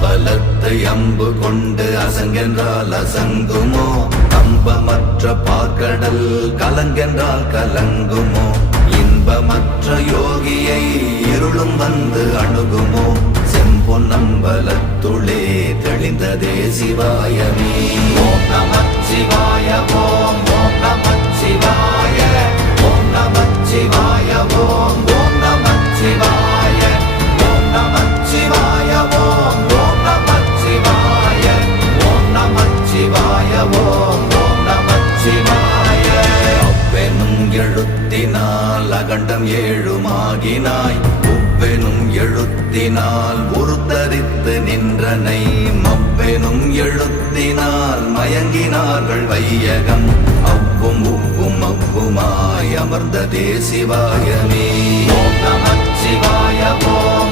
அம்பலத்தை அம்பு கொண்டு அசங்கென்றால் அசங்குமோ? கம்பமற்ற பார்க்கடல் கலங்கென்றால் கலங்குமோ? இன்பமற்ற யோகியை இருளும் வந்து அணுகுமோ? செம்பொன்னம்பலத்துளே தெளிந்ததே சிவாயமே. ஓம் நமச்சிவாய ஓம் ஓம் நமச்சிவாய ஓம் நமச்சிவாய ஓம் ஓம் நமச்சிவாய ஓம் நமச்சிவாய ஓம் ஓம் நமச்சிவாய ஓம் நமச்சிவாய ஓம் ஓம் நமச்சிவாய. அவ்வெனும் எழுத்தினால் அகண்டம் ஏழுமாகினாய், உவ்வெனும் எழுத்தினால் உருத்தரித்து நின்றனை, மவ்வெனும் எழுத்தினால் மயங்கினார்கள் வையகம், அவ்வும் உவ்வும் அவ்வுமாய் அமர்ந்ததே சிவாயமே. ஓம் நமச்சிவாய ஓம்